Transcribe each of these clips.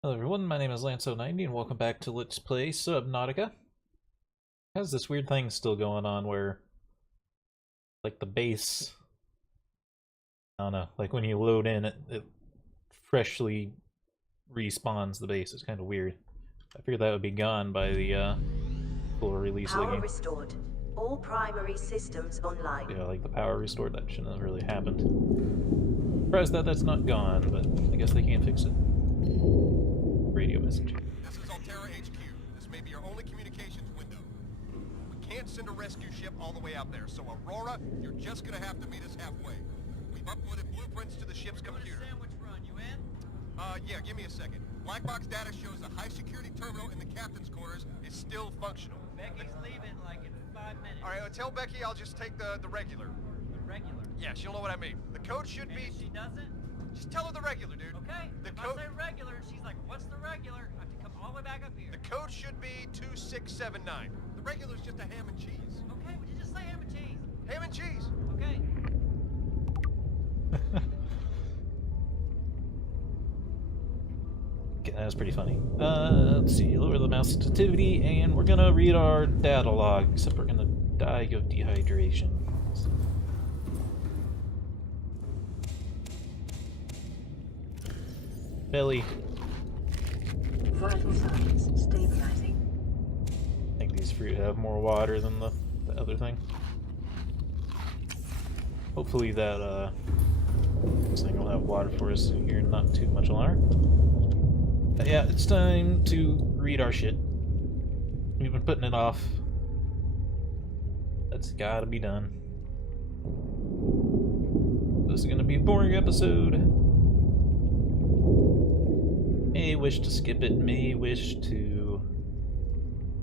Hello everyone, my name is Lance090 and welcome back to Let's Play Subnautica. Has this weird thing still going on where, like, the base, I don't know, like when you load in, it freshly respawns the base. It's kind of weird. I figured that would be gone by the full release of the Power game. restored. All primary systems online. Yeah, like the power restored, that shouldn't have really happened. Surprised that that's not gone, but I guess they can't fix it. Radio message. This is Altera HQ. This may be your only communications window. We can't send a rescue ship all the way out there, so Aurora, you're just gonna have to meet us halfway. We've uploaded blueprints to the ship's computer. Sandwich run, you in? Yeah, give me a second. Black box data shows the high-security terminal in the captain's quarters is still functional. Becky's leaving like in 5 minutes. All right, tell Becky I'll just take the regular. The regular. Yeah, she'll know what I mean. The code should And be... if she doesn't, Just tell her the regular, dude. okay. The If I code... say regular, she's like, what's the regular? I have to come all the way back up here. The code should be 2679. The regular's just a ham and cheese. Okay, would you just say ham and cheese? Ham and cheese! Okay. Okay, that was pretty funny. Let's see, lower the mouse sensitivity, and we're gonna read our data log, except we're gonna die of dehydration. Belly. Vital signs stabilizing. I think these fruit have more water than the other thing. Hopefully that this thing will have water for us here, not too much longer. But yeah, it's time to read our shit. We've been putting it off. That's gotta be done. This is gonna be a boring episode. May wish to skip it, may wish to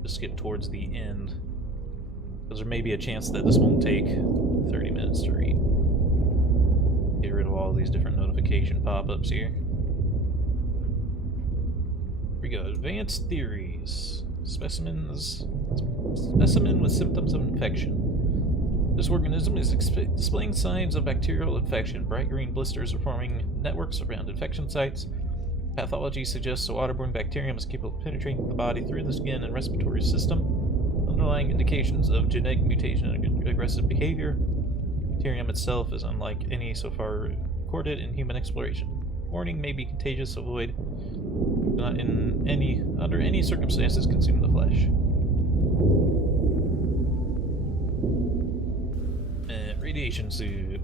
skip towards the end. Because there may be a chance that this won't take 30 minutes to read. Get rid of all these different notification pop-ups here. Here we go. Advanced theories. Specimen with symptoms of infection. This organism is displaying signs of bacterial infection. Bright green blisters are forming networks around infection sites. Pathology suggests a waterborne bacterium is capable of penetrating the body through the skin and respiratory system. Underlying indications of genetic mutation and aggressive behavior. The bacterium itself is unlike any so far recorded in human exploration. Warning: may be contagious. Avoid. Not under any circumstances consume the flesh. Radiation suit.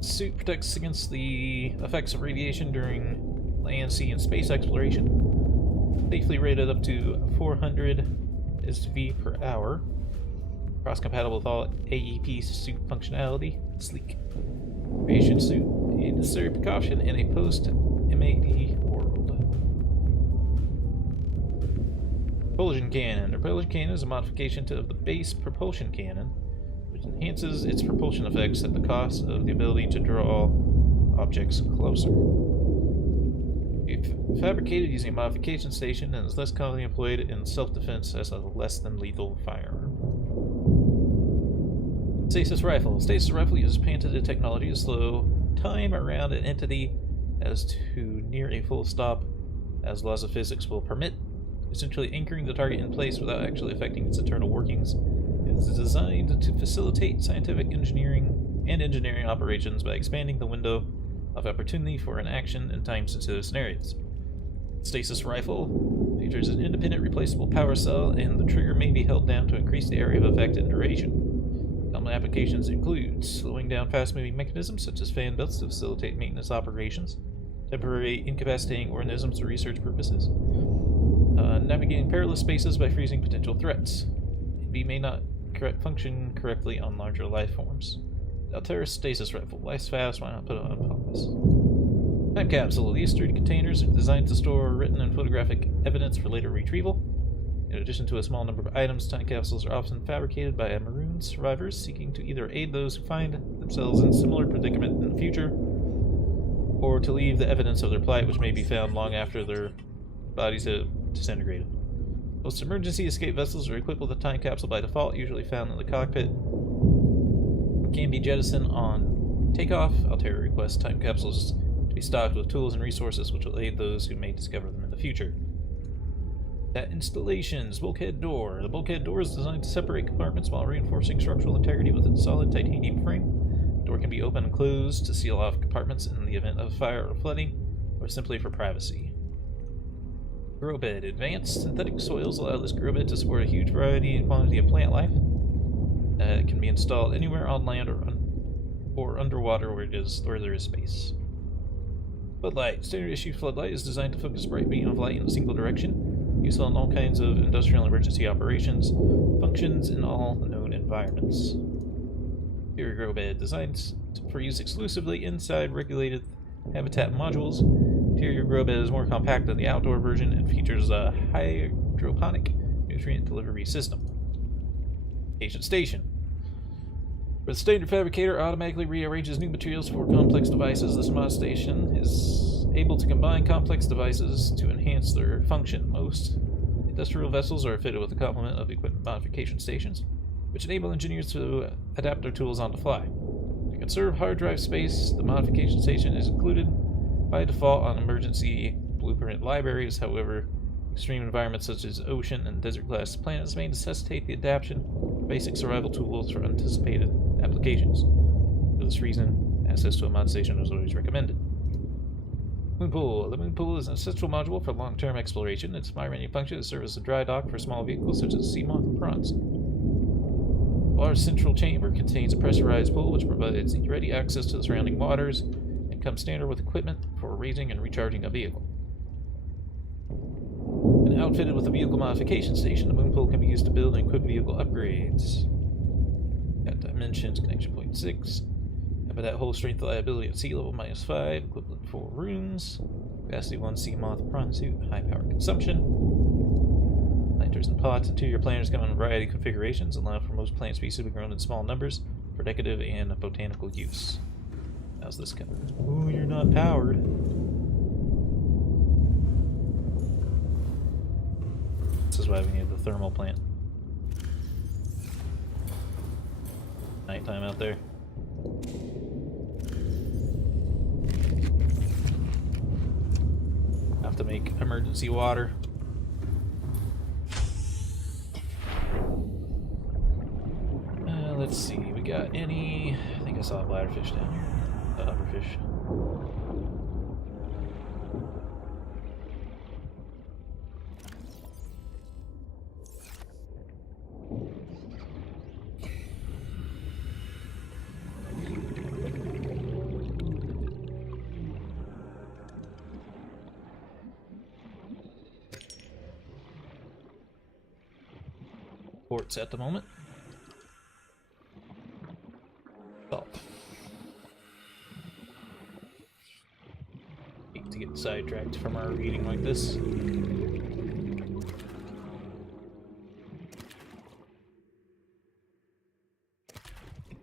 Suit protects against the effects of radiation during land, sea, and space exploration. Safely rated up to 400 SV per hour. Cross-compatible with all AEP suit functionality. Sleek. Radiation suit, a necessary precaution in a post-MAD world. Propulsion cannon. The propulsion cannon is a modification to the base propulsion cannon, which enhances its propulsion effects at the cost of the ability to draw objects closer. It's fabricated using a modification station and is less commonly employed in self-defense as a less than lethal firearm. Stasis rifle. Stasis rifle uses patented technology to slow time around an entity as to near a full stop, as laws of physics will permit, essentially anchoring the target in place without actually affecting its internal workings. It is designed to facilitate scientific engineering operations by expanding the window of opportunity for an action in time-sensitive scenarios. Stasis rifle features an independent replaceable power cell, and the trigger may be held down to increase the area of effect and duration. Common applications include slowing down fast-moving mechanisms such as fan belts to facilitate maintenance operations, temporary incapacitating organisms for research purposes, navigating perilous spaces by freezing potential threats. It may not function correctly on larger life forms. Altera stasis rifle. Life's fast, why not put it on pause? Time capsule. These sturdy containers are designed to store written and photographic evidence for later retrieval. In addition to a small number of items, time capsules are often fabricated by marooned survivors seeking to either aid those who find themselves in a similar predicament in the future, or to leave the evidence of their plight, which may be found long after their bodies have disintegrated. Most emergency escape vessels are equipped with a time capsule by default, usually found in the cockpit. Can be jettisoned on takeoff. Altera requests time capsules to be stocked with tools and resources which will aid those who may discover them in the future. At installations, bulkhead door. The bulkhead door is designed to separate compartments while reinforcing structural integrity with a solid titanium frame. The door can be opened and closed to seal off compartments in the event of fire or flooding, or simply for privacy. Grow bed. Advanced synthetic soils allow this grow bed to support a huge variety and quantity of plant life. It can be installed anywhere on land or underwater where there is space. Floodlight. Standard issue floodlight is designed to focus a bright beam of light in a single direction. Useful in all kinds of industrial emergency operations, functions in all known environments. Interior grow bed. Designed for use exclusively inside regulated habitat modules. Interior grow bed is more compact than the outdoor version and features a hydroponic nutrient delivery system. Patient station. Where the standard fabricator automatically rearranges new materials for complex devices, this mod station is able to combine complex devices to enhance their function. Most industrial vessels are fitted with a complement of equipment modification stations, which enable engineers to adapt their tools on the fly. To conserve hard drive space, the modification station is included by default on emergency blueprint libraries. However, extreme environments such as ocean and desert-class planets may necessitate the adaptation of basic survival tools for anticipated applications. For this reason, access to a mod station is always recommended. Moon pool. The moon pool is an essential module for long-term exploration. Its primary function is to serve as a dry dock for small vehicles such as sea moth and prawns. The large central chamber contains a pressurized pool which provides ready access to the surrounding waters and comes standard with equipment for raising and recharging a vehicle. When outfitted with a vehicle modification station, the moon pool can be used to build and equip vehicle upgrades. Got dimensions, connection point 6. Habitat hull strength reliability at sea level -5, equivalent 4 rooms. Capacity 1 sea moth prawn suit, high power consumption. Planters and pots. Interior planters come in a variety of configurations, allowing for most plant species to be grown in small numbers for decorative and botanical use. How's this coming? Ooh, you're not powered. This is why we need the thermal plant. Nighttime out there. Have to make emergency water. Let's see, we got any... I think I saw a bladderfish down here. Upperfish. Ports at the moment. Salt. Hate to get sidetracked from our reading like this.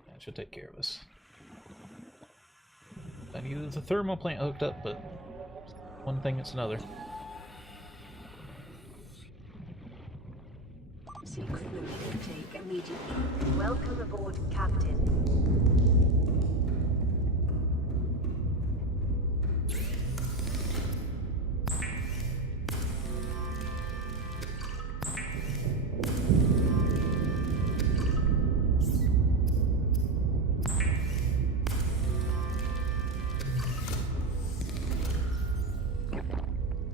That should take care of us. I needed the thermal plant hooked up, but one thing it's another. Seek fluid intake immediately. Welcome aboard, Captain.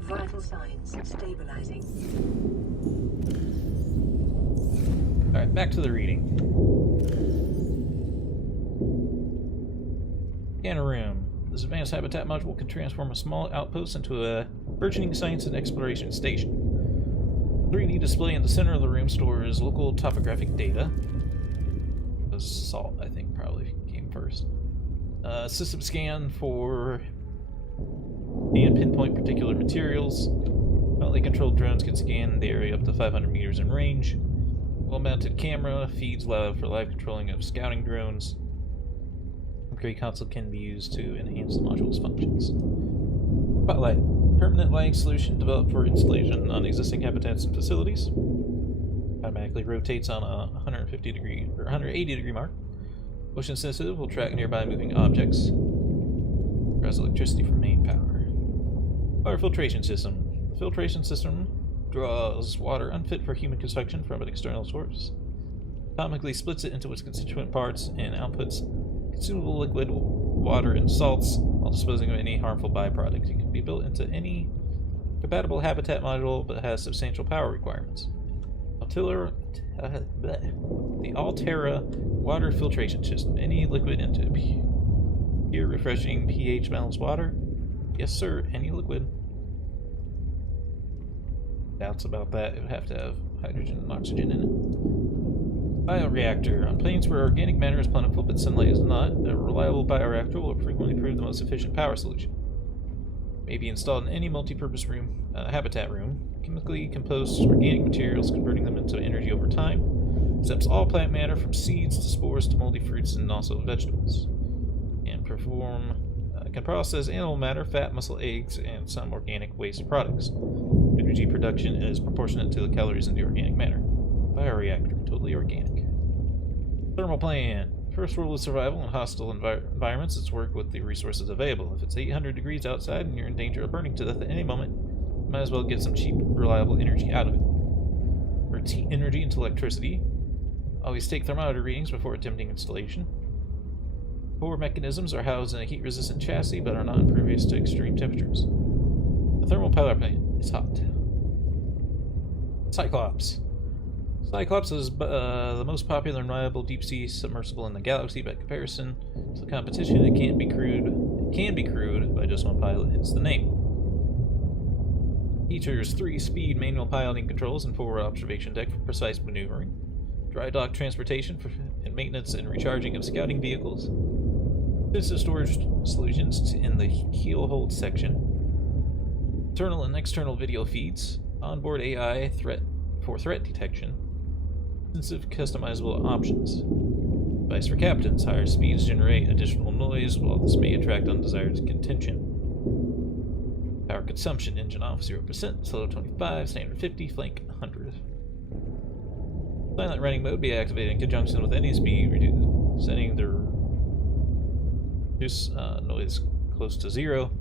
Vital signs stabilizing. Alright, back to the reading. Scanner room. This advanced habitat module can transform a small outpost into a burgeoning science and exploration station. 3D display in the center of the room stores local topographic data. The salt, I think, probably came first. System scan for and pinpoint particular materials. Remotely controlled drones can scan the area up to 500 meters in range. Well-mounted camera feeds for live controlling of scouting drones. Upgrade console can be used to enhance the module's functions. Spotlight. Permanent lighting solution developed for installation on existing habitats and facilities. Automatically rotates on a 150 degree or 180 degree mark. Motion sensitive will track nearby moving objects. Draws electricity from main power. Water filtration system. The filtration system draws water unfit for human consumption from an external source, atomically splits it into its constituent parts, and outputs consumable liquid, water, and salts while disposing of any harmful byproduct. It can be built into any compatible habitat module but has substantial power requirements. The Altera water filtration system. Any liquid into pure, refreshing, pH balanced water? Yes, sir, any liquid. Doubts about that. It would have to have hydrogen and oxygen in it. Bioreactor. On planes where organic matter is plentiful but sunlight is not, a reliable bioreactor will frequently prove the most efficient power solution. May be installed in any multi-purpose room, habitat room. Chemically composed organic materials, converting them into energy over time. Accepts all plant matter from seeds to spores to moldy fruits and also vegetables. And can process animal matter, fat, muscle, eggs, and some organic waste products. Energy production is proportionate to the calories in the organic matter. Bioreactor, totally organic. Thermal plan. First rule of survival in hostile environments is work with the resources available. If it's 800 degrees outside and you're in danger of burning to death at any moment, you might as well get some cheap, reliable energy out of it. Convert energy into electricity. Always take thermometer readings before attempting installation. Core mechanisms are housed in a heat-resistant chassis but are not impervious to extreme temperatures. The thermal power plant is hot. Cyclops. Cyclops is the most popular and reliable deep-sea submersible in the galaxy. By comparison to the competition, it can be crewed by just one pilot, hence the name. Features 3 speed manual piloting controls and forward observation deck for precise maneuvering, dry dock transportation and maintenance and recharging of scouting vehicles, extensive storage solutions in the keel hold section, internal and external video feeds, onboard AI for threat detection, extensive customizable options. Advice for captains: higher speeds generate additional noise, while this may attract undesired contention. Power consumption: engine off 0%, solo 25, standard 50, flank 100. Silent running mode be activated in conjunction with any speed, setting the reduce noise close to 0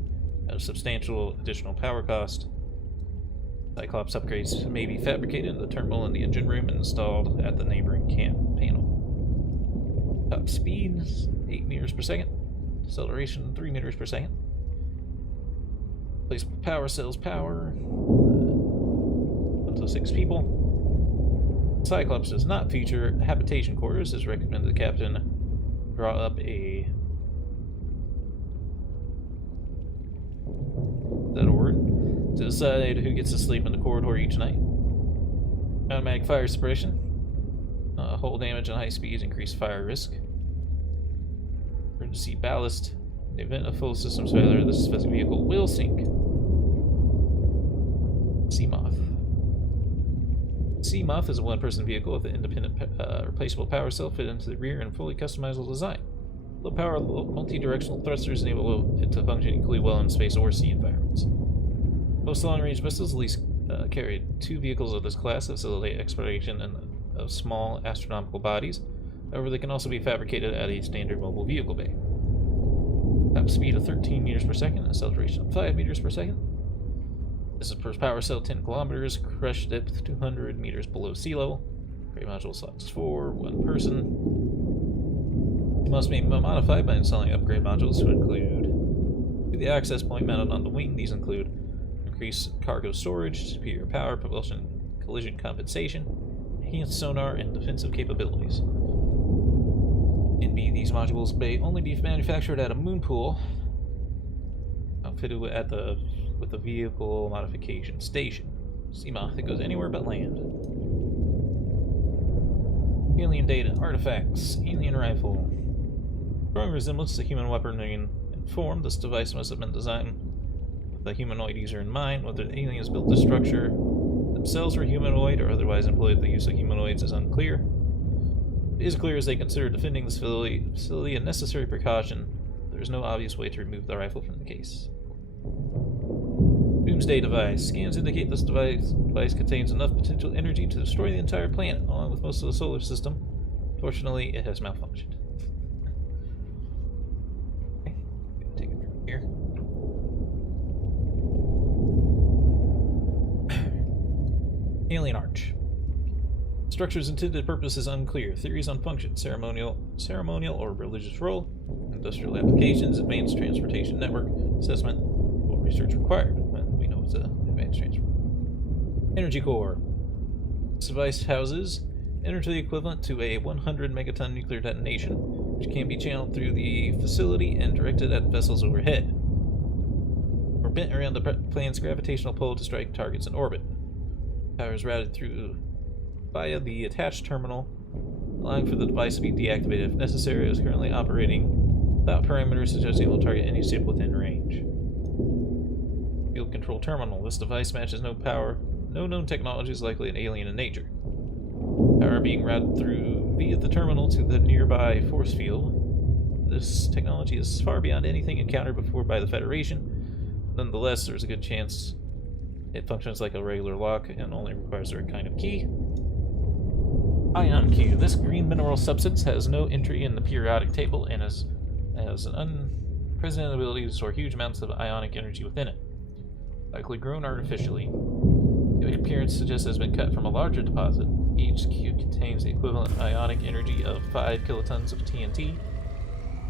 at a substantial additional power cost. Cyclops upgrades may be fabricated in the terminal in the engine room and installed at the neighboring camp panel. Top speed 8 meters per second. Acceleration 3 meters per second. Place power cells power. Up to 6 people. Cyclops does not feature habitation quarters. It's recommended the captain draw up a to decide who gets to sleep in the corridor each night. Automatic fire suppression. Hull damage and high speeds increase fire risk. Emergency ballast. In the event of full systems failure, this specific vehicle will sink. Seamoth. Seamoth is a one-person vehicle with an independent replaceable power cell fitted into the rear and fully customizable design. Low-power, multi-directional thrusters enable it to function equally well in space or sea environments. Most long-range missiles at least carry 2 vehicles of this class to facilitate exploration of small astronomical bodies. However, they can also be fabricated at a standard mobile vehicle bay. Top speed of 13 meters per second, acceleration of 5 meters per second. This is per power cell 10 kilometers, crush depth 200 meters below sea level. Upgrade module slots for 1 person. It must be modified by installing upgrade modules to include the access point mounted on the wing. These include increased cargo storage, superior power, propulsion, collision compensation, enhanced sonar, and defensive capabilities. And B, these modules may only be manufactured at a moon pool, outfitted with the vehicle modification station. Seamoth that goes anywhere but land. Alien data, artifacts, alien rifle. Strong resemblance to human weaponry in form, this device must have been designed with the humanoid user in mind. Whether the aliens built the structure themselves were humanoid or otherwise employed the use of humanoids is unclear. It is clear as they consider defending this facility a necessary precaution. There is no obvious way to remove the rifle from the case. Doomsday device. Scans indicate this device contains enough potential energy to destroy the entire planet, along with most of the solar system. Fortunately, it has malfunctioned. Okay, take it from here. Alien Arch. Structure's intended purpose is unclear. Theories on function, ceremonial or religious role, industrial applications, advanced transportation network, assessment, or research required. Well, we know it's an advanced transfer. Energy core. This device houses energy equivalent to a 100 megaton nuclear detonation, which can be channeled through the facility and directed at vessels overhead, or bent around the planet's gravitational pull to strike targets in orbit. Power is routed through via the attached terminal, allowing for the device to be deactivated if necessary. It is currently operating without parameters suggesting it will target any ship within range. Field control terminal. This device matches no power. No known technology is likely an alien in nature. Power being routed through via the terminal to the nearby force field. This technology is far beyond anything encountered before by the Federation. Nonetheless, there's a good chance it functions like a regular lock and only requires the right kind of key. Ion Q. This green mineral substance has no entry in the periodic table and has an unprecedented ability to store huge amounts of ionic energy within it. Likely grown artificially. The appearance suggests it has been cut from a larger deposit. Each cube contains the equivalent ionic energy of 5 kilotons of TNT.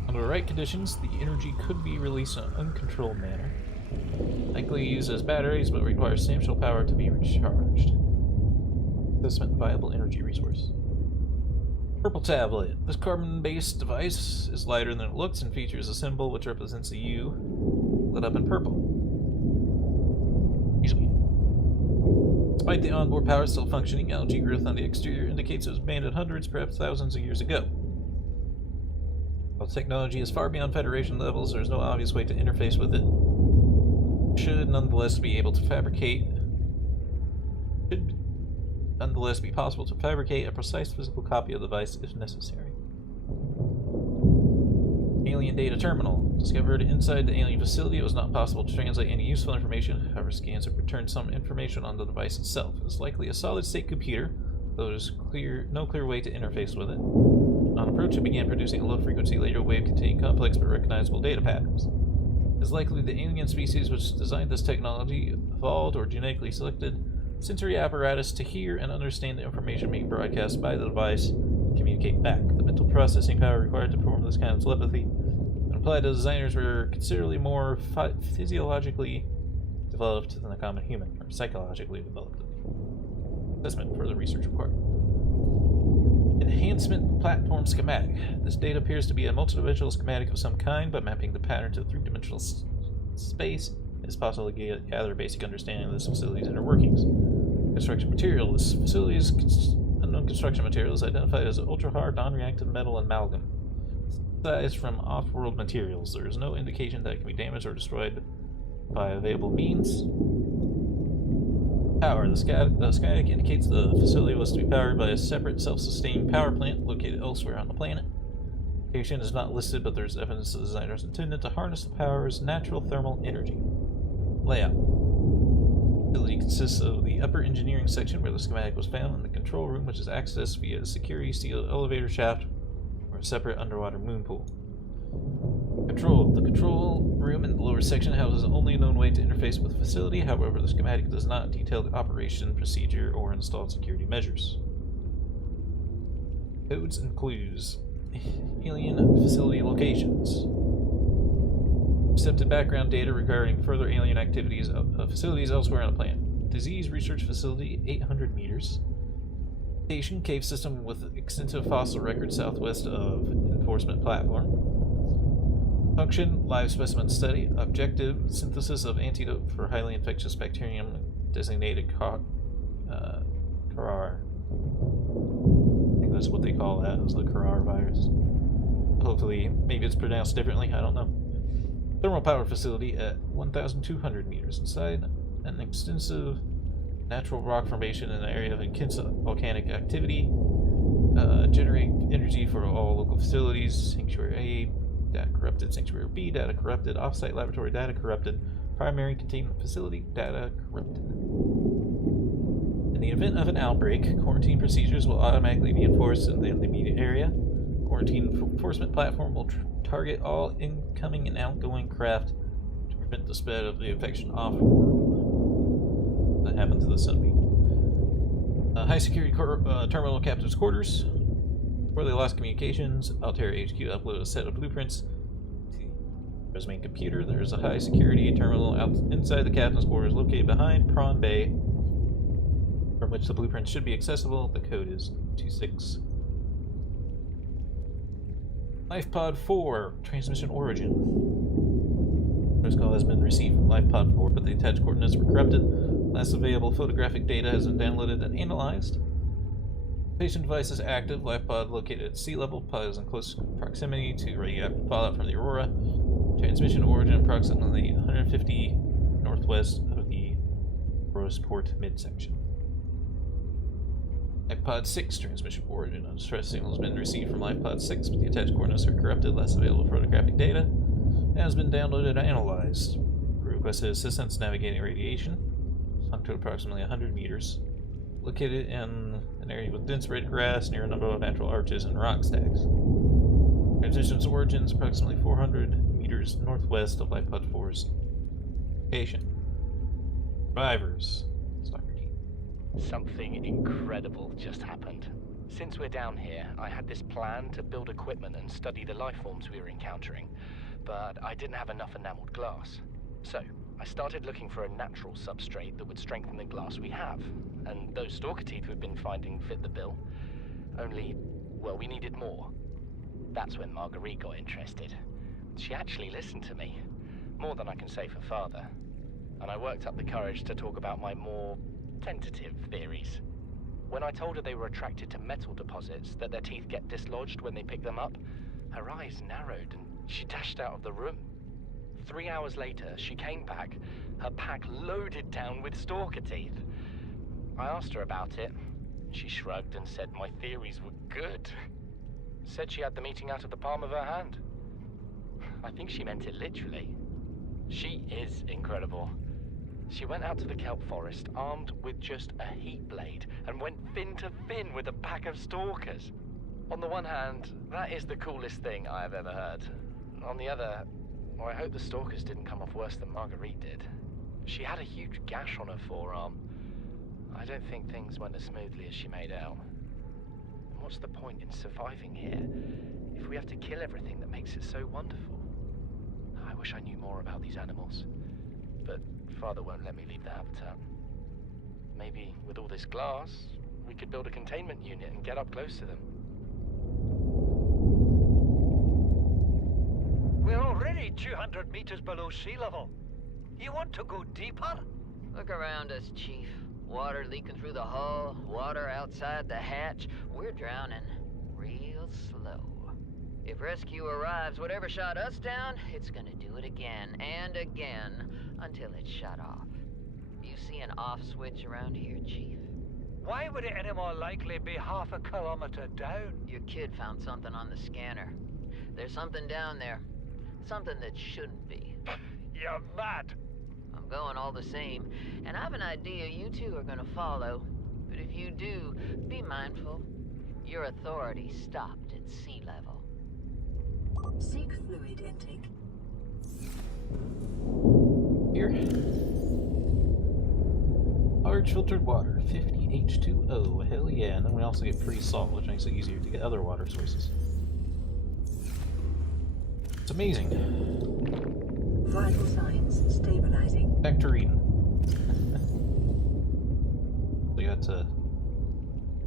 Under the right conditions, the energy could be released in an uncontrolled manner. Likely used as batteries, but requires substantial power to be recharged. Assessment viable energy resource. Purple tablet. This carbon-based device is lighter than it looks and features a symbol which represents a U lit up in purple. Usually. Despite the onboard power still functioning, algae growth on the exterior indicates it was abandoned hundreds, perhaps thousands of years ago. While the technology is far beyond Federation levels, there is no obvious way to interface with it. Should nonetheless be possible to fabricate a precise physical copy of the device if necessary. Alien data terminal. Discovered inside the alien facility, it was not possible to translate any useful information. However, scans have returned some information on the device itself. It is likely a solid-state computer, though there is no clear way to interface with it. On approach, it began producing a low-frequency laser wave containing complex but recognizable data patterns. It is likely the alien species which designed this technology evolved or genetically selected sensory apparatus to hear and understand the information being broadcast by the device and communicate back. The mental processing power required to perform this kind of telepathy implied the designers were considerably more physiologically developed than the common human, or psychologically developed. Assessment for the research required. Enhancement platform schematic. This data appears to be a multidimensional schematic of some kind, but mapping the pattern to three-dimensional space, it is possible to gather a basic understanding of this facility's inner workings. Construction material. This facility's unknown construction material is identified as ultra-hard, non-reactive metal amalgam. Size from off-world materials. There is no indication that it can be damaged or destroyed by available means. Power. The schematic indicates the facility was to be powered by a separate self-sustaining power plant located elsewhere on the planet. Location is not listed, but there's evidence the designers intended to harness the power's natural thermal energy. Layout. The facility consists of the upper engineering section where the schematic was found and the control room, which is accessed via a security sealed elevator shaft or a separate underwater moon pool. Control. The control room in the lower section houses the only known way to interface with the facility. However, the schematic does not detail the operation, procedure, or installed security measures. Codes and clues. Alien facility locations. Accepted background data regarding further alien activities of facilities elsewhere on the planet. Disease research facility, 800 meters. Station, cave system with extensive fossil record southwest of enforcement platform. Function, live specimen study. Objective, synthesis of antidote for highly infectious bacterium designated Carar. I think that's what they call that, is the Carar virus. Hopefully, maybe it's pronounced differently, I don't know. Thermal power facility at 1,200 meters. Inside an extensive natural rock formation in an area of intense volcanic activity. Generate energy for all local facilities. Sanctuary A, data corrupted. Sanctuary B, data corrupted. Offsite laboratory, data corrupted. Primary containment facility, data corrupted. In the event of an outbreak, quarantine procedures will automatically be enforced in the immediate area. Quarantine enforcement platform will target all incoming and outgoing craft to prevent the spread of the infection off-world. That happened to the Sunbeam. High security terminal captain's quarters. Before they lost communications, Altair HQ uploaded a set of blueprints to his main computer. There's a high security terminal inside the captain's quarters located behind Prawn Bay, from which the blueprints should be accessible. The code is 26. LifePod 4, transmission origin. First call has been received from LifePod 4, but the attached coordinates were corrupted. Last available photographic data has been downloaded and analyzed. Patient device is active. LifePod located at sea level. Pod is in close proximity to radioactive fallout from the Aurora. Transmission origin approximately 150 northwest of the Roseport midsection. LifePod 6 transmission origin. Unstressed signal has been received from LifePod 6, but the attached coordinates are corrupted. Last available photographic data has been downloaded and analyzed. Requested assistance navigating radiation. Sunk to approximately 100 meters. Located in an area with dense red grass near a number of natural arches and rock stacks. Transition's origins approximately 400 meters northwest of LifePod 4's location. Survivors. Something incredible just happened. Since we're down here, I had this plan to build equipment and study the life forms we were encountering, but I didn't have enough enameled glass. So, I started looking for a natural substrate that would strengthen the glass we have, and those stalker teeth we've been finding fit the bill. Only, well, we needed more. That's when Marguerite got interested. She actually listened to me, more than I can say for father. And I worked up the courage to talk about my more tentative theories. When I told her they were attracted to metal deposits, that their teeth get dislodged when they pick them up, her eyes narrowed and she dashed out of the room. 3 hours later, she came back, her pack loaded down with stalker teeth. I asked her about it. She shrugged and said my theories were good. Said she had the meeting out of the palm of her hand. I think she meant it literally. She is incredible. She went out to the kelp forest armed with just a heat blade and went fin to fin with a pack of stalkers. On the one hand, that is the coolest thing I have ever heard. On the other, well, I hope the stalkers didn't come off worse than Marguerite did. She had a huge gash on her forearm. I don't think things went as smoothly as she made out. And what's the point in surviving here if we have to kill everything that makes it so wonderful? I wish I knew more about these animals, but Father won't let me leave the habitat. Maybe with all this glass, we could build a containment unit and get up close to them. We're already 200 meters below sea level. You want to go deeper? Look around us, Chief. Water leaking through the hull, water outside the hatch. We're drowning real slow. If rescue arrives, whatever shot us down, it's gonna do it again and again until it's shut off. You see an off switch around here, Chief? Why would it any more likely be half a kilometer down? Your kid found something on the scanner. There's something down there. Something that shouldn't be. You're mad. I'm going all the same, and I've an idea you two are gonna follow. But if you do, be mindful. Your authority stopped at sea level. Seek fluid intake. Here. Large filtered water, 50H2O. Hell yeah. And then we also get free salt, which makes it easier to get other water sources. It's amazing. Vital signs stabilizing. Back to reading. We got to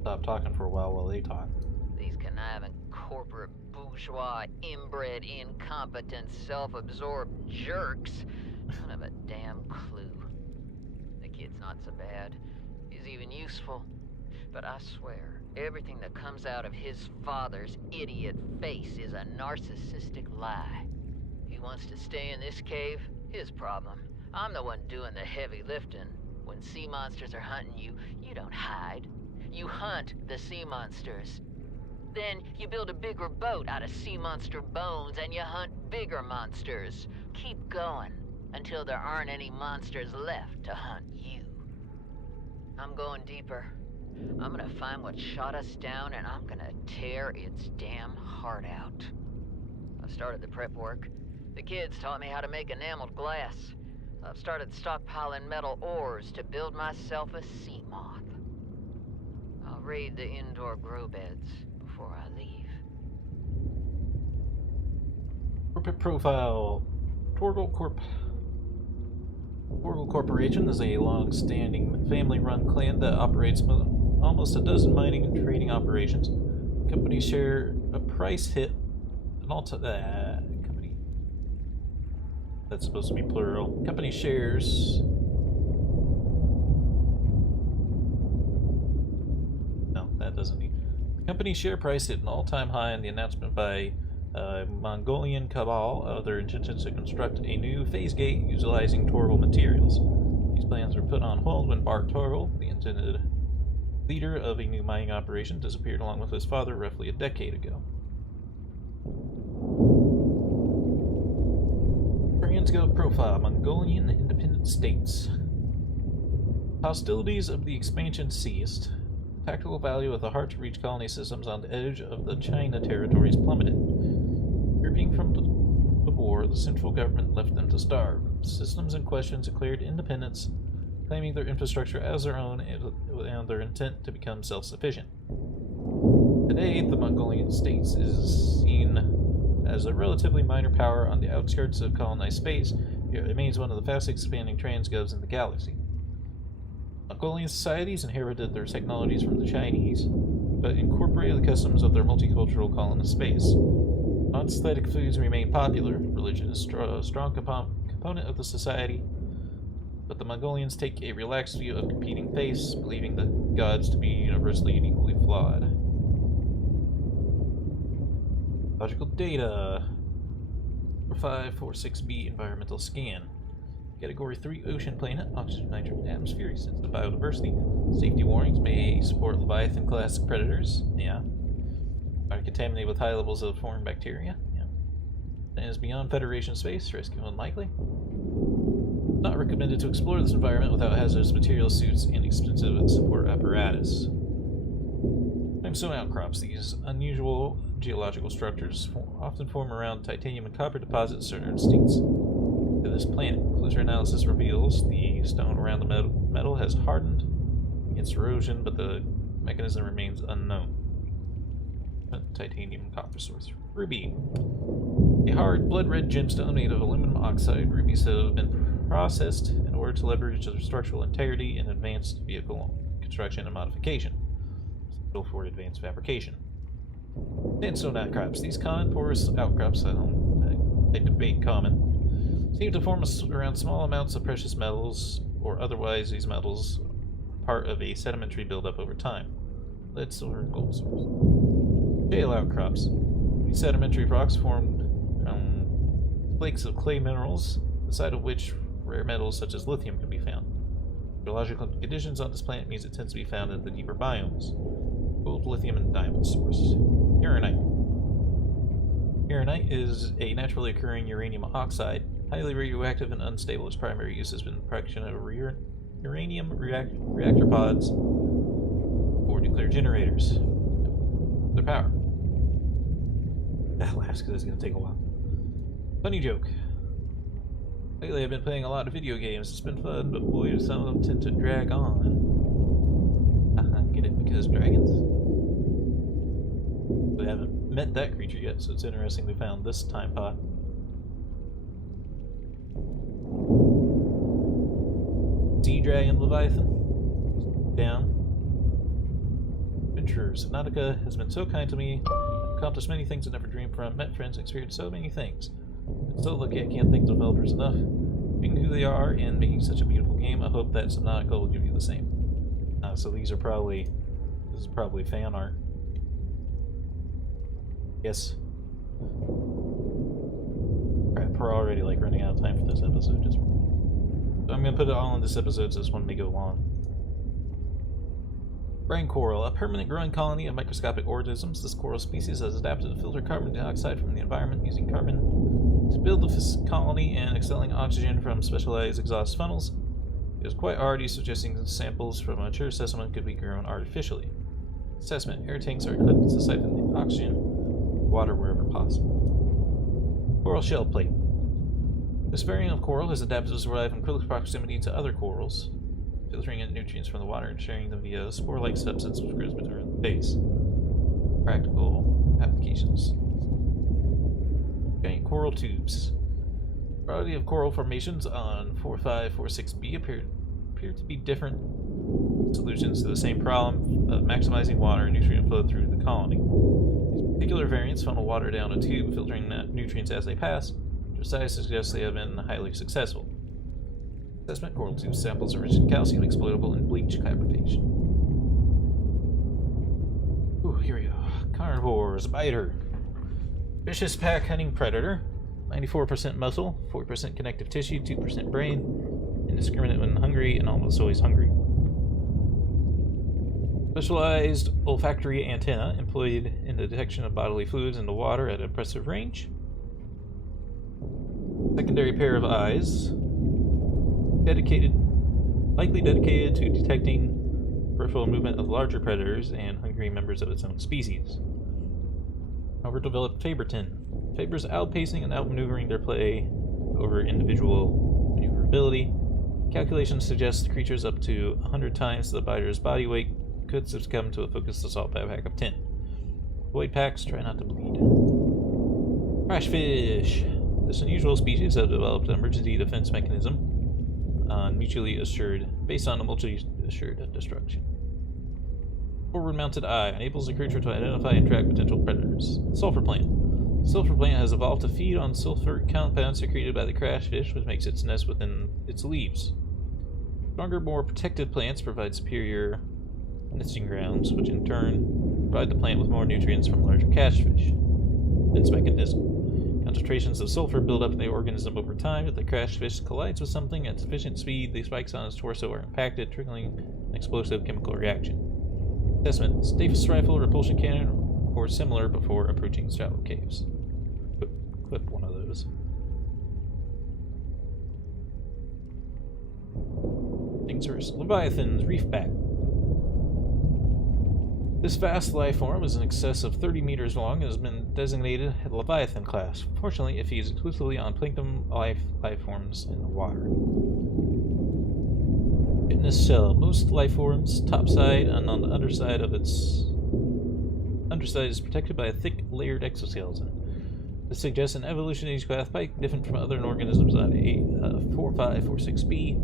stop talking for a while they talk. These conniving corporate bourgeois, inbred, incompetent, self-absorbed jerks don't have a damn clue. The kid's not so bad. He's even useful. But I swear, everything that comes out of his father's idiot face is a narcissistic lie. He wants to stay in this cave, his problem. I'm the one doing the heavy lifting. When sea monsters are hunting you, you don't hide. You hunt the sea monsters. Then you build a bigger boat out of sea monster bones and you hunt bigger monsters. Keep going until there aren't any monsters left to hunt you. I'm going deeper. I'm gonna find what shot us down and I'm gonna tear its damn heart out. I started the prep work. The kids taught me how to make enameled glass. I've started stockpiling metal ores to build myself a sea moth. I'll raid the indoor grow beds before I leave. Corporate profile. Torgal Corporation is a long-standing family-run clan that operates almost a dozen mining and trading operations. Companies share a price hit an company. That's supposed to be plural. Company shares. No, that doesn't need. The company share price hit an all-time high in the announcement by Mongolian Cabal of their intentions to construct a new phase gate utilizing Torval materials. These plans were put on hold when Bart Torval, the intended leader of a new mining operation, disappeared along with his father roughly a decade ago. Transgo profile: Mongolian independent states. Hostilities of the expansion ceased. The tactical value of the hard-to-reach colony systems on the edge of the China territories plummeted. Gripping from the war, the central government left them to starve. Systems in question declared independence, claiming their infrastructure as their own and their intent to become self-sufficient. Today, the Mongolian states is seen as a relatively minor power on the outskirts of colonized space. It remains one of the fastest expanding transgovs in the galaxy. Mongolian societies inherited their technologies from the Chinese, but incorporated the customs of their multicultural colonist space. Non-synthetic foods remain popular. Religion is a strong component of the society, but the Mongolians take a relaxed view of competing faiths, believing the gods to be universally and equally flawed. Logical data. 4546B environmental scan. Category 3 ocean planet, oxygen nitrogen atmosphere, sensitive biodiversity. Safety warnings may support Leviathan class predators. Yeah. Are contaminated with high levels of foreign bacteria. Yeah. And is beyond Federation space, rescue unlikely. Not recommended to explore this environment without hazardous material suits and expensive support apparatus. Limestone outcrops. These unusual geological structures often form around titanium and copper deposits certain states to this planet. Closer analysis reveals the stone around the metal has hardened against erosion, but the mechanism remains unknown. Titanium and copper source. Ruby. A hard, blood-red gemstone made of aluminum oxide. Rubies have been processed in order to leverage their structural integrity in advanced vehicle construction and modification. For advanced fabrication. Sandstone outcrops. These common porous outcrops, I debate common, seem to form around small amounts of precious metals, or otherwise these metals are part of a sedimentary buildup over time. Lead, silver, and gold source. Shale outcrops. These sedimentary rocks formed from flakes of clay minerals, inside of which rare metals such as lithium can be found. Geological conditions on this planet means it tends to be found in the deeper biomes. Gold, lithium, and diamond source. Uranite. Uranite is a naturally occurring uranium oxide, highly radioactive and unstable. Its primary use has been the production of uranium reactor pods or nuclear generators. Their power. That laughs because it's going to take a while. Funny joke. Lately I've been playing a lot of video games. It's been fun, but boy, some of them tend to drag on. Get it? Because dragons? We haven't met that creature yet, so it's interesting we found this time pod. Sea Dragon Leviathan. Down. Adventurer. Subnautica has been so kind to me. I've accomplished many things I never dreamed from. Met friends and experienced so many things. I'm so lucky I can't thank the developers enough. Being who they are and making such a beautiful game, I hope that Subnautica will give you the same. So these are probably, this is probably fan art. Yes. Crap, we're already like running out of time for this episode. So I'm gonna put it all in this episode so this one may go long. Brain coral, a permanent growing colony of microscopic organisms. This coral species has adapted to filter carbon dioxide from the environment using carbon to build the colony and excelling oxygen from specialized exhaust funnels. It is quite already suggesting that samples from a mature specimen could be grown artificially. Assessment. Air tanks are equipped to siphon the oxygen, water wherever possible. Coral shell plate. This variant of coral has adapted to survive in close proximity to other corals. filtering in nutrients from the water and sharing them via a spore-like substance which grows between the base. Practical applications. Giant coral tubes. A variety of coral formations on 4546b appear to be different solutions to the same problem of maximizing water and nutrient flow through the colony. These particular variants funnel water down a tube, filtering nutrients as they pass. Their size suggests they have been highly successful. Assessment: coral tube samples are rich in calcium, exploitable in bleach fabrication. Ooh, here we go. Carnivores, biter. Vicious pack hunting predator. 94% muscle, 4% connective tissue, 2% brain. Indiscriminate when hungry and almost always hungry. Specialized olfactory antenna employed in the detection of bodily fluids in the water at impressive range. Secondary pair of eyes. Likely dedicated to detecting peripheral movement of larger predators and hungry members of its own species. Overdeveloped Faberton. Favors outpacing and outmaneuvering their prey over individual maneuverability. Calculations suggest the creatures up to 100 times the biter's body weight could succumb to a focused assault by a pack of 10. Avoid packs, try not to bleed. Crashfish. This unusual species have developed an emergency defense mechanism based on a mutually assured destruction. Forward-mounted eye enables the creature to identify and track potential predators. Sulfur plant. Sulfur plant has evolved to feed on sulfur compounds secreted by the crashfish, which makes its nest within its leaves. Stronger, more protected plants provide superior nesting grounds, which in turn provide the plant with more nutrients from larger catfish. Defense mechanism. Concentrations of sulfur build up in the organism over time. If the crashfish collides with something at sufficient speed, the spikes on its torso are impacted, triggering an explosive chemical reaction. Assessment: stasis rifle, repulsion cannon, or similar before approaching shallow caves. Clip one of those. Things first. Leviathans, reefback. This vast life form is in excess of 30 meters long and has been designated Leviathan class. Fortunately, it feeds exclusively on plankton life forms in the water. Fitness cell. Most life forms, topside and on the underside is protected by a thick, layered exoskeleton. This suggests an evolution age path quite different from other organisms on 4546b,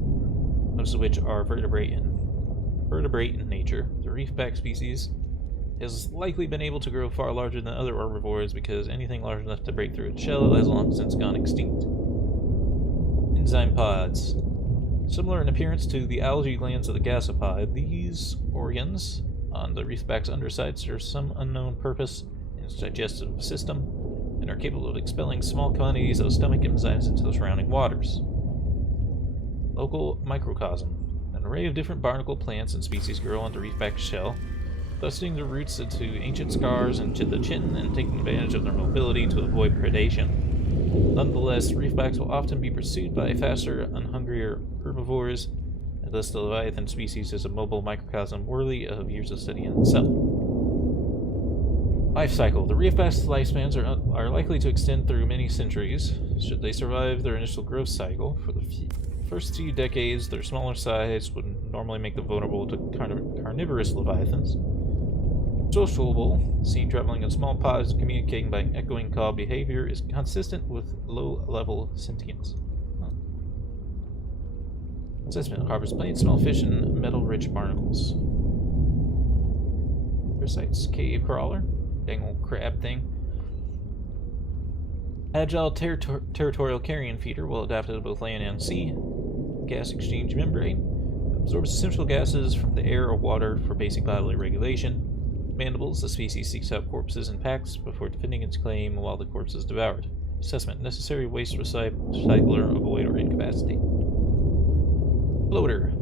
most of which are vertebrate in nature. The reefback species has likely been able to grow far larger than other herbivores because anything large enough to break through its shell has long since gone extinct. Enzyme pods. Similar in appearance to the algae glands of the gasopod, these organs on the reefback's underside serve some unknown purpose in its digestive system and are capable of expelling small quantities of stomach enzymes into the surrounding waters. Local microcosm. An array of different barnacle plants and species grow on the reefback's shell, thrusting their roots into ancient scars and the chitin and taking advantage of their mobility to avoid predation. Nonetheless, reefbacks will often be pursued by faster and hungrier herbivores, and thus the Leviathan species is a mobile microcosm worthy of years of study in itself. Life cycle. The reefback's lifespans are likely to extend through many centuries, should they survive their initial growth cycle. For the first few decades, their smaller size would normally make them vulnerable to carnivorous leviathans. Sociable, seen traveling in small pods and communicating by an echoing call behavior, is consistent with low-level sentience. Assessment: harbors plenty small fish and metal-rich barnacles. Parasites: cave crawler, dang old crab thing. Agile territorial carrion feeder, well adapted to both land and sea. Gas exchange membrane, absorbs essential gases from the air or water for basic bodily regulation. Mandibles, the species seeks out corpses in packs before defending its claim while the corpse is devoured. Assessment: necessary waste recycler, avoid or incapacitate. Floater.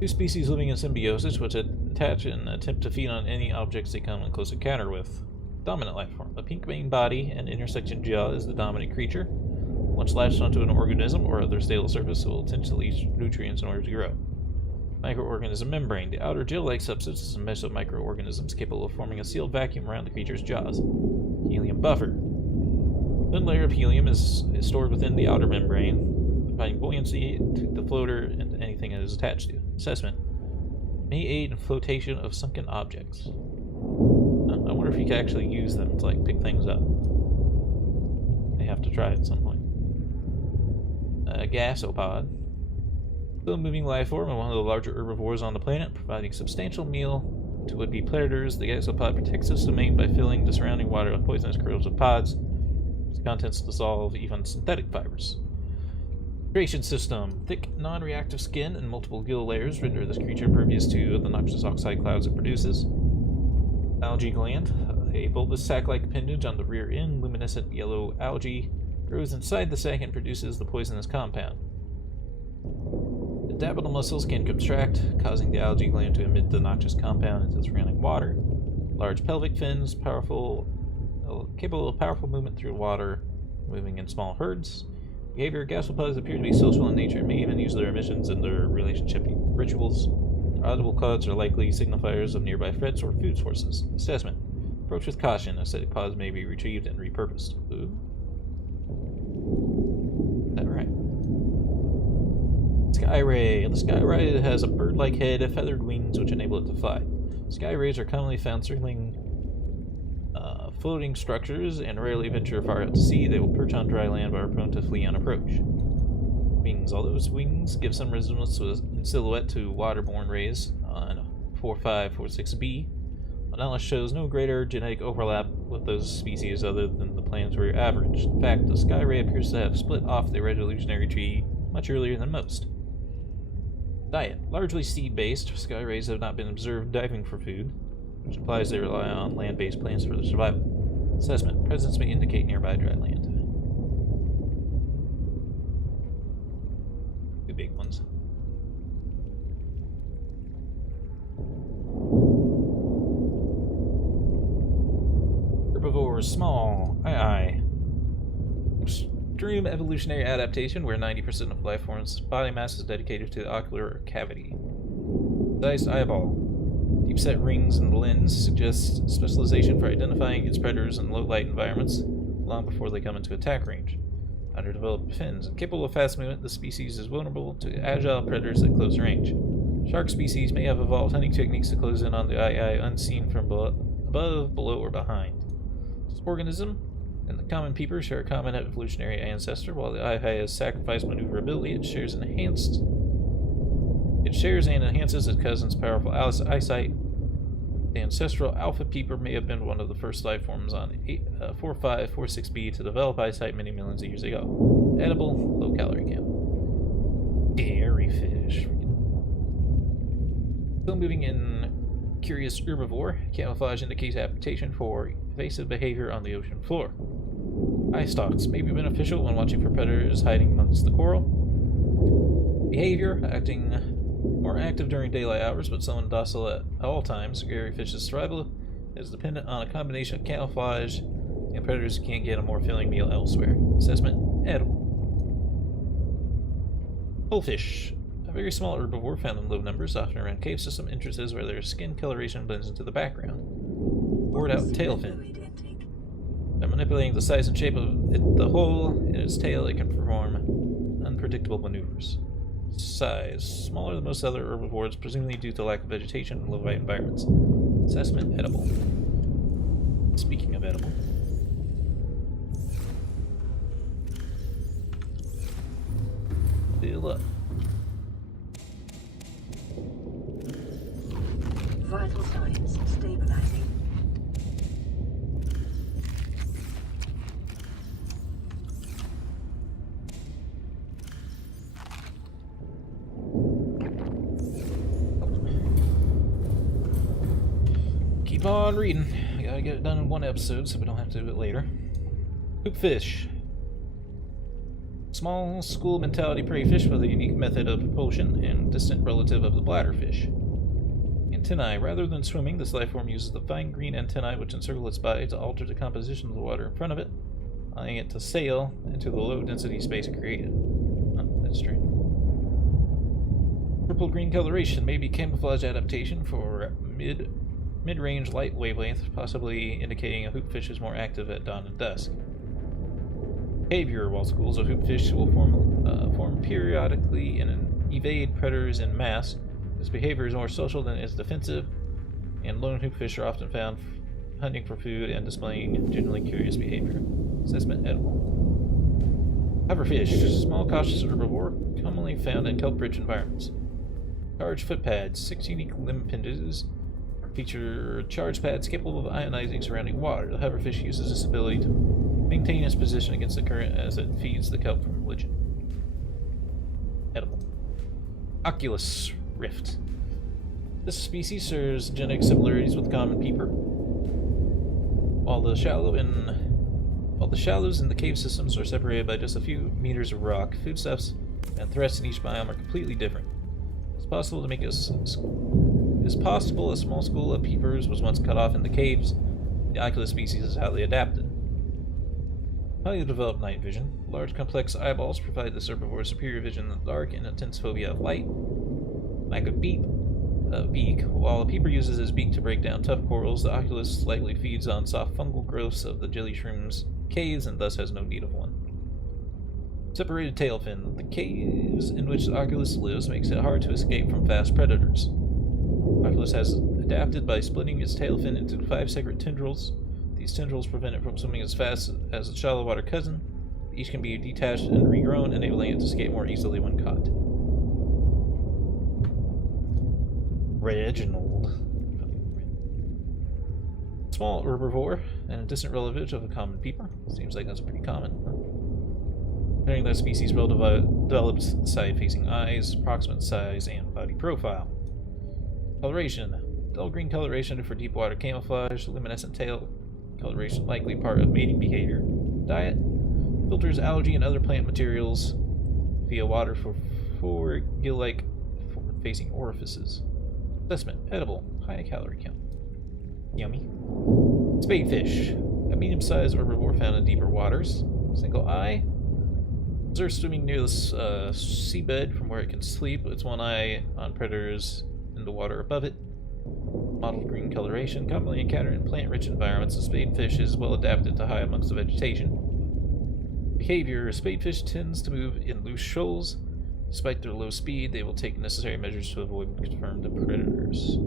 Two species living in symbiosis which attach and attempt to feed on any objects they come in close encounter with. Dominant life form. The pink main body and intersection jaw is the dominant creature. Once latched onto an organism or other stable surface, it will attempt to leach nutrients in order to grow. Microorganism membrane. The outer gel-like substance is a mesh of microorganisms capable of forming a sealed vacuum around the creature's jaws. Helium buffer. A thin layer of helium is stored within the outer membrane. The providing buoyancy to the floater and anything it is attached to. Assessment. May aid in flotation of sunken objects. I wonder if you can actually use them to like pick things up. May have to try it at some point. Gasopod. Still moving life form and one of the larger herbivores on the planet, providing substantial meal to would-be predators. The gasopod protects its domain by filling the surrounding water with poisonous corrosive pods. Its contents dissolve even synthetic fibers. Filtration system. Thick, non-reactive skin and multiple gill layers render this creature impervious to the noxious oxide clouds it produces. Algae gland. A bulbous sac-like appendage on the rear end. Luminescent yellow algae grows inside the sac and produces the poisonous compound. Abdominal muscles can contract, causing the algae gland to emit the noxious compound into surrounding water. Large pelvic fins, capable of powerful movement through water, moving in small herds. Behavior. Gasopods appear to be social in nature and may even use their emissions in their relationship rituals. Their audible calls are likely signifiers of nearby threats or food sources. Assessment. Approach with caution. Aesthetic pods may be retrieved and repurposed. Ooh. Is that right? Skyray. The Skyray has a bird-like head, feathered wings which enable it to fly. Skyrays are commonly found circling floating structures and rarely venture far out to sea. They will perch on dry land but are prone to flee on approach. Wings. Although its wings give some resemblance in silhouette to waterborne rays on 4546b, analysis shows no greater genetic overlap with those species other than the planetary average. In fact, the Skyray appears to have split off the evolutionary tree much earlier than most. Diet. Largely seed-based, Skyrays have not been observed diving for food, which implies they rely on land-based plants for their survival. Assessment. Presence may indicate nearby dry land. Two big ones. Herbivores. Small. Aye. Extreme evolutionary adaptation, where 90% of life forms' body mass is dedicated to the ocular cavity. Sized eyeball. Deep-set rings in the lens suggest specialization for identifying its predators in low-light environments long before they come into attack range. Underdeveloped fins. Capable of fast movement, the species is vulnerable to agile predators at close range. Shark species may have evolved hunting techniques to close in on the eye unseen from above, below, or behind. This organism and the common peeper share a common evolutionary ancestor. While the eye has sacrificed maneuverability, it shares and enhances its cousin's powerful eyesight. The ancestral alpha peeper may have been one of the first life forms on 4546b to develop eyesight many millions of years ago. Edible, low calorie count. Dairy fish. Still moving in curious herbivore. Camouflage indicates adaptation for evasive behavior on the ocean floor. Eye stalks may be beneficial when watching for predators hiding amongst the coral. Behavior. Acting more active during daylight hours, but somewhat docile at all times. Dairy fish's survival is dependent on a combination of camouflage and predators who can't get a more filling meal elsewhere. Assessment. Edible. Bullfish. A very small herbivore found in low numbers, often around cave system entrances where their skin coloration blends into the background. Bored out tail fin. By manipulating the size and shape of the hole in its tail, it can perform unpredictable maneuvers. Size. Smaller than most other herbivores, presumably due to lack of vegetation and low-light environments. Assessment. Edible. Speaking of edible. Fill up. Vital signs stabilizing. Keep on reading. I gotta get it done in one episode so we don't have to do it later. Hoopfish. Small school mentality prey fish with a unique method of propulsion and distant relative of the bladderfish. Antennae. Rather than swimming, this life form uses the fine green antennae which encircle its body to alter the composition of the water in front of it, allowing it to sail into the low-density space created. Oh, that's strange. Purple green coloration may be camouflage adaptation for mid-range light wavelength, possibly indicating a hoopfish is more active at dawn and dusk. Behavior. While schools of hoopfish will form form periodically and evade predators in mass. Its behavior is more social than it is defensive, and lone hoopfish are often found hunting for food and displaying generally curious behavior. Assessment edible. Hoverfish, small cautious herbivore, commonly found in kelp-rich environments. Charged footpads, 6 unique limb appendages feature charged pads capable of ionizing surrounding water. The hoverfish uses this ability to maintain its position against the current as it feeds the kelp from religion. Edible. Oculus rift. This species shares genetic similarities with the common peeper. While the shallows in the cave systems are separated by just a few meters of rock, foodstuffs and threats in each biome are completely different. It's possible a small school of peepers was once cut off in the caves. The oculus species is how they adapted. Highly developed night vision. Large complex eyeballs provide this herbivore superior vision in the dark and intense phobia of light. Lack of beak. While a peeper uses his beak to break down tough corals, the oculus likely feeds on soft fungal growths of the jelly shroom's caves and thus has no need of one. Separated tail fin. The caves in which the oculus lives makes it hard to escape from fast predators. The oculus has adapted by splitting its tail fin into 5 separate tendrils. These tendrils prevent it from swimming as fast as its shallow water cousin. Each can be detached and regrown, enabling it to escape more easily when caught. Reginald. Small herbivore and a distant relative of a common peeper. Seems like that's pretty common. Considering that species well developed side-facing eyes, approximate size, and body profile. Coloration. Dull green coloration for deep water camouflage, luminescent tail coloration likely part of mating behavior. Diet. Filters algae and other plant materials via water for 4 gill-like forward-facing orifices. Assessment. Edible. High calorie count. Yummy. Spadefish. A medium-sized herbivore found in deeper waters. Single eye. Observed swimming near the seabed from where it can sleep with its one eye on predators in the water above it. Mottled green coloration. Commonly encountered in plant-rich environments, the spadefish is well adapted to high amongst the vegetation. Behavior. Spadefish tends to move in loose shoals. Despite their low speed, they will take necessary measures to avoid confirmed predators.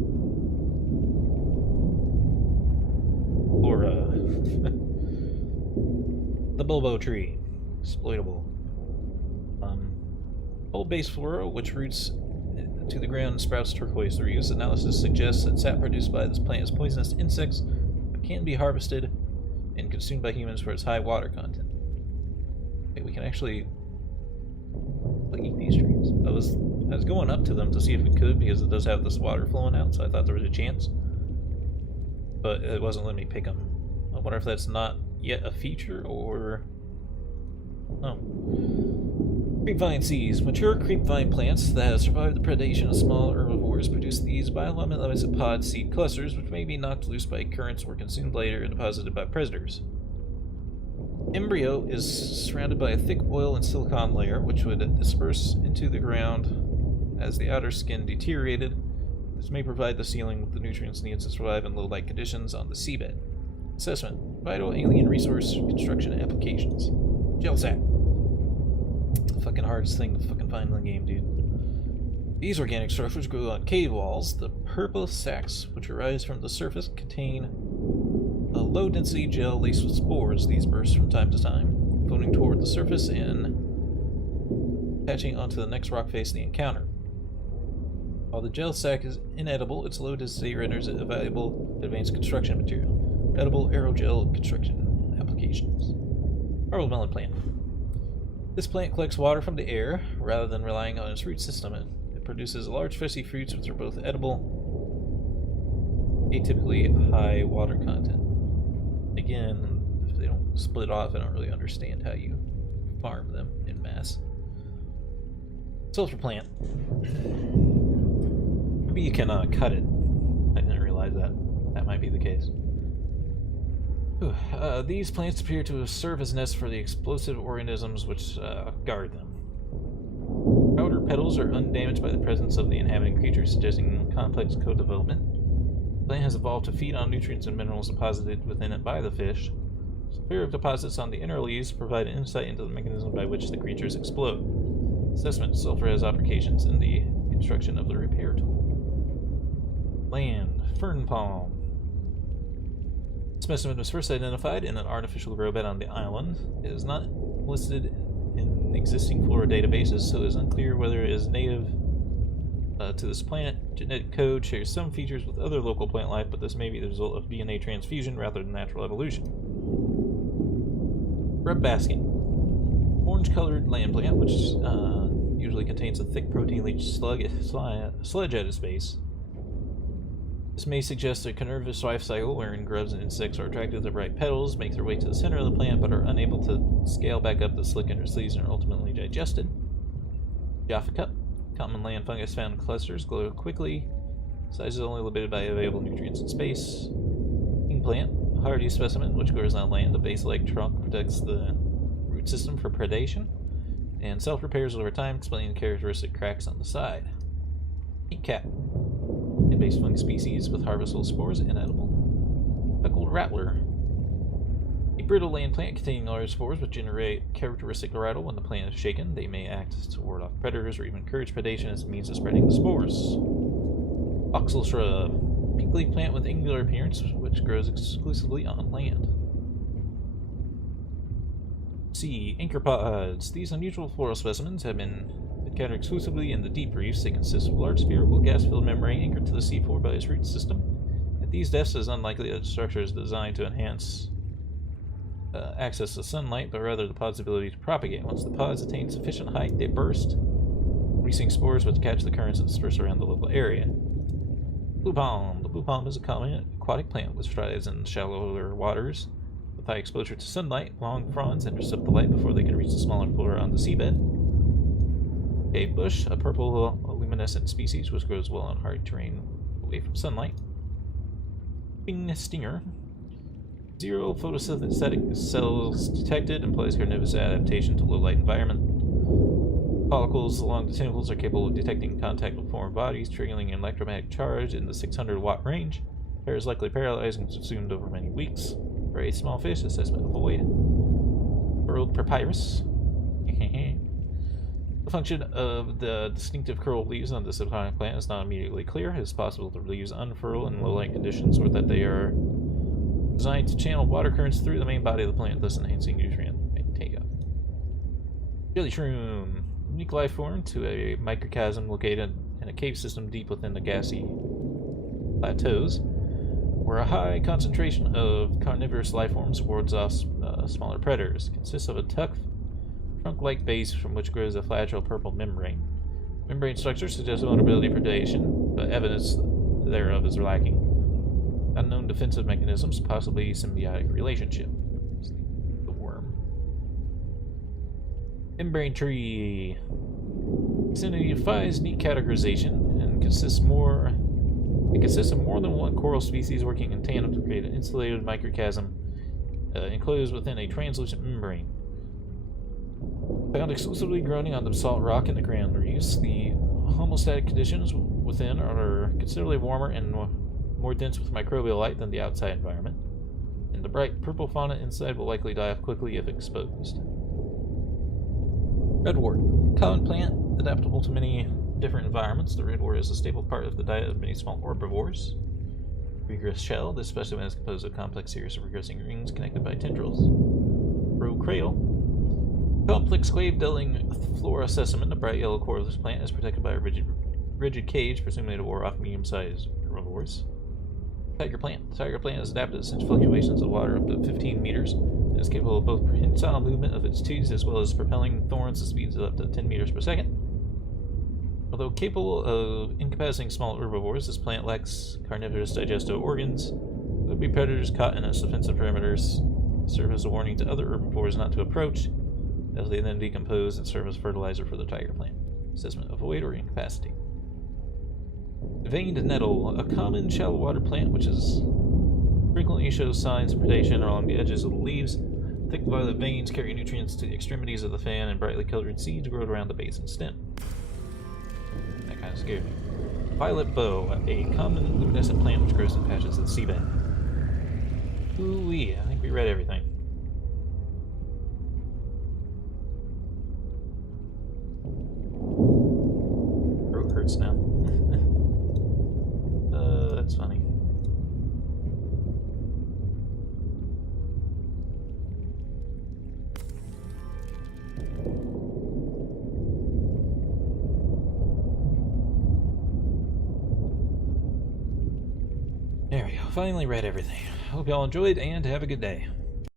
Flora. The bulbo tree. Exploitable. Bulb-based flora, which roots to the ground and sprouts turquoise leaves. Analysis suggests that sap produced by this plant is poisonous to insects, but can be harvested and consumed by humans for its high water content. Okay, we can actually eat these trees. I was going up to them to see if we could, because it does have this water flowing out, so I thought there was a chance. But it wasn't letting me pick them. I wonder if that's not yet a feature, or... Oh. Creepvine seeds. Mature creepvine plants that have survived the predation of small herbivores produce these bioluminescent pod seed clusters, which may be knocked loose by currents or consumed later and deposited by predators. Embryo is surrounded by a thick oil and silicon layer, which would disperse into the ground as the outer skin deteriorated. This may provide the sealing with the nutrients needed to survive in low-light conditions on the seabed. Assessment. Vital alien resource construction applications. Gel sack. Fucking hardest thing to fucking find in the game, dude. These organic structures grow on cave walls. The purple sacs, which arise from the surface, contain a low-density gel laced with spores. These burst from time to time, floating toward the surface and attaching onto the next rock face they encounter. While the gel sac is inedible, its low density renders it a valuable advanced construction material. Edible aerogel construction applications. Marble melon plant. This plant collects water from the air rather than relying on its root system. It produces large fleshy fruits which are both edible, atypically high water content. Again, if they don't split off, I don't really understand how you farm them in mass. Sulfur plant. Maybe you can cut it. I didn't realize that. That might be the case. These plants appear to serve as nests for the explosive organisms which guard them. Outer petals are undamaged by the presence of the inhabiting creatures, suggesting complex co-development. The plant has evolved to feed on nutrients and minerals deposited within it by the fish. Severe deposits on the inner leaves provide insight into the mechanism by which the creatures explode. Assessment sulfur has applications in the construction of the repair tool. Land, fern palm. Specimen was first identified in an artificial grow bed on the island. It is not listed in existing flora databases, so it is unclear whether it is native to this planet. Genetic code shares some features with other local plant life, but this may be the result of DNA transfusion rather than natural evolution. Grub basket. Orange-colored land plant, which usually contains a thick protein-leach sludge at its base. This may suggest a carnivorous life cycle wherein grubs and insects are attracted to the bright petals, make their way to the center of the plant, but are unable to scale back up the slick inner sleeves and are ultimately digested. Jaffa cup. Common land fungus found in clusters, grow quickly. Size is only limited by available nutrients and space. King plant. A hardy specimen which grows on land. The base-like trunk protects the root system for predation and self-repairs over time, explaining characteristic cracks on the side. Ink cap. Plant-based fungus species with harvestable spores and edible. Speckled rattler. A brittle land plant containing large spores which generate characteristic rattle when the plant is shaken. They may act to ward off predators or even encourage predation as a means of spreading the spores. Oxal shrub. Pink leaf plant with angular appearance which grows exclusively on land. C. Anchor pods. These unusual floral specimens have been encountered exclusively in the deep reefs. They consist of large spherical gas-filled membrane anchored to the seafloor by its root system. At these depths, it is unlikely that the structure is designed to enhance access to sunlight, but rather the pod's ability to propagate. Once the pods attain sufficient height, they burst, releasing spores which catch the currents and disperse around the local area. Blue palm. The blue palm is a common aquatic plant which thrives in shallower waters. With high exposure to sunlight, long fronds intercept the light before they can reach the smaller flora on the seabed. Cave bush, a purple luminescent species which grows well on hard terrain away from sunlight. King stinger. 0 photosynthetic cells detected, implies carnivorous adaptation to low light environment. Follicles along the tentacles are capable of detecting contact with foreign bodies, triggering an electromagnetic charge in the 600 watt range. Hair is likely paralyzed and consumed over many weeks. For a small fish, assessment avoided. Curled papyrus. The function of the distinctive curled leaves on this aquatic plant is not immediately clear. It is possible that the leaves unfurl in low light conditions, or that they are designed to channel water currents through the main body of the plant, thus enhancing nutrient intake. Jelly shroom. Unique life form to a microcosm located in a cave system deep within the gassy plateaus, where a high concentration of carnivorous life forms wards off smaller predators. It consists of a tough, trunk-like base from which grows a fragile purple membrane. Membrane structure suggests vulnerability to predation, but evidence thereof is lacking. Unknown defensive mechanisms, possibly symbiotic relationship. The worm. Membrane tree. Vicinity defies neat categorization and consists of more than one coral species working in tandem to create an insulated microcosm enclosed within a translucent membrane. Found exclusively growing on the basalt rock in the ground reefs, the homostatic conditions within are considerably warmer and more dense with microbial light than the outside environment, and the bright purple fauna inside will likely die off quickly if exposed. Redwort. Common plant, adaptable to many different environments. The redwort is a staple part of the diet of many small herbivores. Regress shell. This specimen is composed of a complex series of regressing rings connected by tendrils. Procreal. Complex clave-dwelling flora specimen. The bright yellow core of this plant is protected by a rigid cage, presumably to ward off medium-sized herbivores. Tiger plant. The tiger plant is adapted to such fluctuations of water up to 15 meters and is capable of both prehensile movement of its tubes as well as propelling thorns at speeds of up to 10 meters per second. Although capable of incapacitating small herbivores, this plant lacks carnivorous digestive organs. There would be predators caught in its defensive perimeters, serve as a warning to other herbivores not to approach, as they then decompose and serve as fertilizer for the tiger plant. Assessment: avoid or incapacitate. Veined nettle, a common shallow water plant which frequently shows signs of predation along the edges of the leaves. Thick violet veins carry nutrients to the extremities of the fan, and brightly colored seeds grow around the base and stem. That kind of scared me. Violet bow, a common luminescent plant which grows in patches of the seabed. Ooh-wee, I think we read everything. There we go. Finally read everything. Hope y'all enjoyed and have a good day.